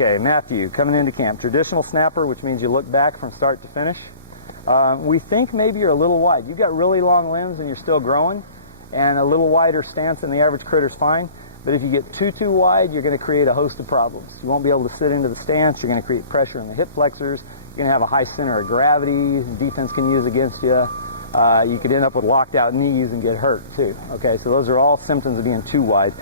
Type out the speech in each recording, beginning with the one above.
Okay, Matthew, coming into camp. Traditional snapper, which means you look back from start to finish. We think maybe you're a little wide. You've got really long limbs and you're still growing, and a little wider stance than the average critter's fine. But if you get too wide, you're going to create a host of problems. You won't be able to sit into the stance. You're going to create pressure in the hip flexors. You're going to have a high center of gravity defense can use against you. You could end up with locked out knees and get hurt too. Okay, so those are all symptoms of being too wide.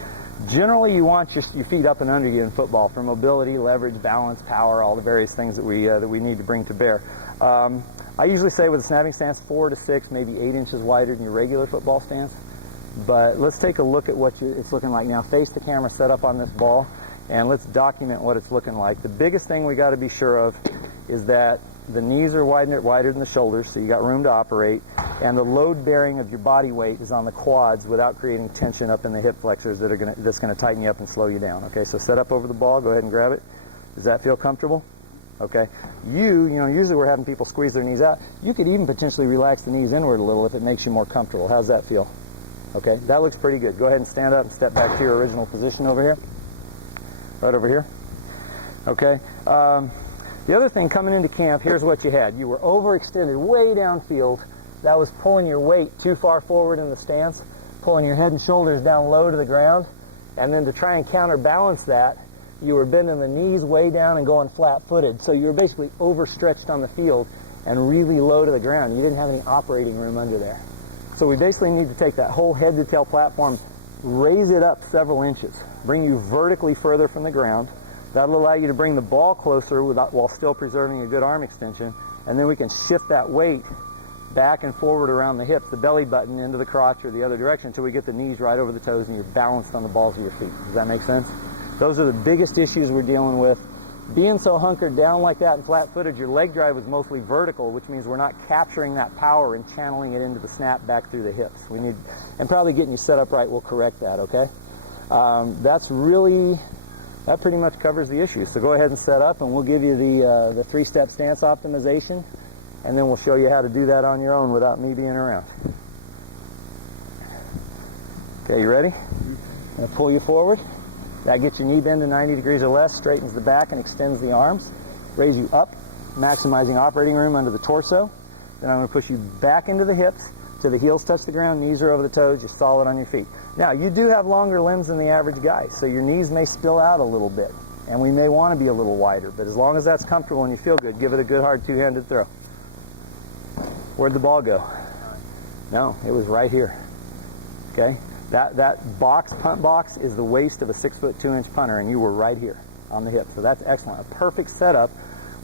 Generally, you want your feet up and under you in football for mobility, leverage, balance, power, all the various things that we need to bring to bear. I usually say with a snapping stance, 4 to 6, maybe 8 inches wider than your regular football stance. But let's take a look at what it's looking like now. Face the camera set up on this ball, and let's document what it's looking like. The biggest thing we got to be sure of is that the knees are wider than the shoulders, so you got room to operate, and the load bearing of your body weight is on the quads without creating tension up in the hip flexors that's going to tighten you up and slow you down. Okay, so set up over the ball. Go ahead and grab it. Does that feel comfortable? Okay. You know, usually we're having people squeeze their knees out. You could even potentially relax the knees inward a little if it makes you more comfortable. How's that feel? Okay, that looks pretty good. Go ahead and stand up and step back to your original position over here. Right over here. Okay. The other thing coming into camp, here's what you had. You were overextended way downfield. That was pulling your weight too far forward in the stance, pulling your head and shoulders down low to the ground, and then to try and counterbalance that, you were bending the knees way down and going flat-footed. So you were basically overstretched on the field and really low to the ground. You didn't have any operating room under there. So we basically need to take that whole head-to-tail platform, raise it up several inches, bring you vertically further from the ground. That'll allow you to bring the ball closer while still preserving a good arm extension, and then we can shift that weight back and forward around the hips, the belly button into the crotch or the other direction until we get the knees right over the toes and you're balanced on the balls of your feet. Does that make sense? Those are the biggest issues we're dealing with. Being so hunkered down like that and flat-footed, your leg drive was mostly vertical, which means we're not capturing that power and channeling it into the snap back through the hips. And probably getting you set up right will correct that, okay? That pretty much covers the issue. So go ahead and set up, and we'll give you the 3-step stance optimization, and then we'll show you how to do that on your own without me being around. Okay, you ready? I'm going to pull you forward. That gets your knee bend to 90 degrees or less, straightens the back and extends the arms. Raise you up, maximizing operating room under the torso. Then I'm going to push you back into the hips till the heels touch the ground, knees are over the toes, you're solid on your feet. Now, you do have longer limbs than the average guy, so your knees may spill out a little bit, and we may want to be a little wider, but as long as that's comfortable and you feel good, give it a good hard two-handed throw. Where'd the ball go? No, it was right here. Okay? That box, punt box, is the waist of a 6'2" punter, and you were right here on the hip. So that's excellent. A perfect setup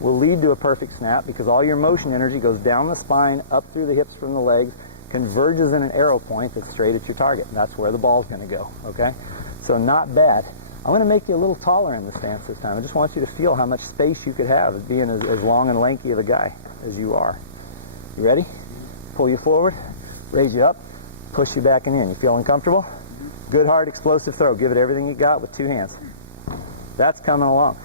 will lead to a perfect snap because all your motion energy goes down the spine, up through the hips from the legs, converges in an arrow point that's straight at your target. And that's where the ball's going to go. Okay? So not bad. I'm going to make you a little taller in the stance this time. I just want you to feel how much space you could have as being as long and lanky of a guy as you are. You ready? Pull you forward, raise you up, push you back and in. You feeling comfortable? Good, hard, explosive throw. Give it everything you got with 2 hands. That's coming along.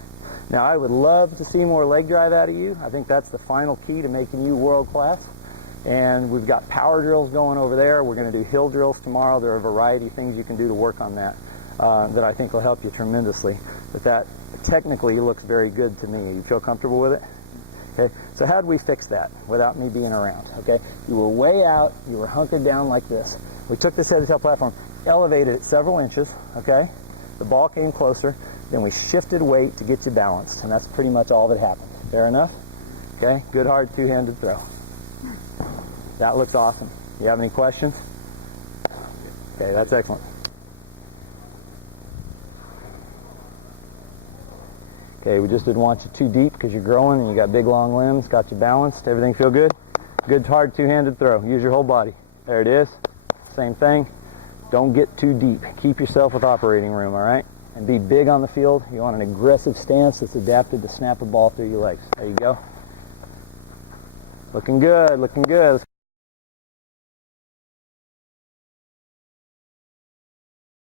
Now, I would love to see more leg drive out of you. I think that's the final key to making you world class. And we've got power drills going over there. We're going to do hill drills tomorrow. There are a variety of things you can do to work on that that I think will help you tremendously. But that technically looks very good to me. You feel comfortable with it? Okay, so how did we fix that without me being around? Okay, you were way out, you were hunkered down like this. We took this head-to-tail platform, elevated it several inches, okay? The ball came closer, then we shifted weight to get you balanced, and that's pretty much all that happened. Fair enough? Okay, good hard two-handed throw. That looks awesome. You have any questions? Okay, that's excellent. Okay, we just didn't want you too deep because you're growing and you got big long limbs, got you balanced. Everything feel good? Good hard two-handed throw. Use your whole body. There it is. Same thing. Don't get too deep. Keep yourself with operating room, all right? And be big on the field. You want an aggressive stance that's adapted to snap a ball through your legs. There you go. Looking good, looking good.